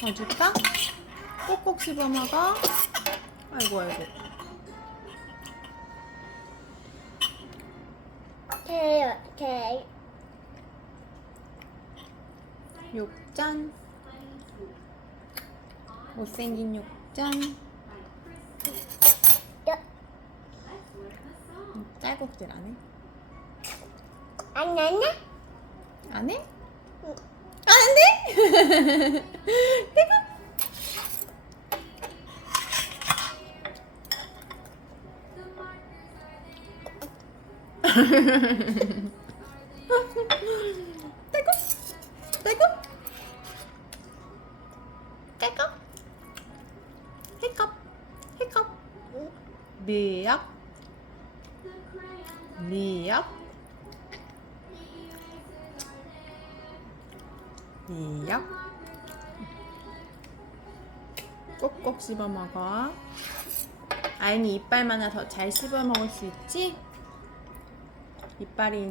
더 줄까? 꼭꼭 씹어 먹어. 아이고 아이고. 개. 욕짠. 못생긴 욕짠. 짤국질 안 해? 안 나나? 안 해? 응. 안 돼? 내가 떼고 떼고 떼고 히컵 히컵 미역 미역 미역 꼭꼭 씹어 먹어. 아윤이 이빨만 더 잘 씹어 먹을 수 있지? 이빨이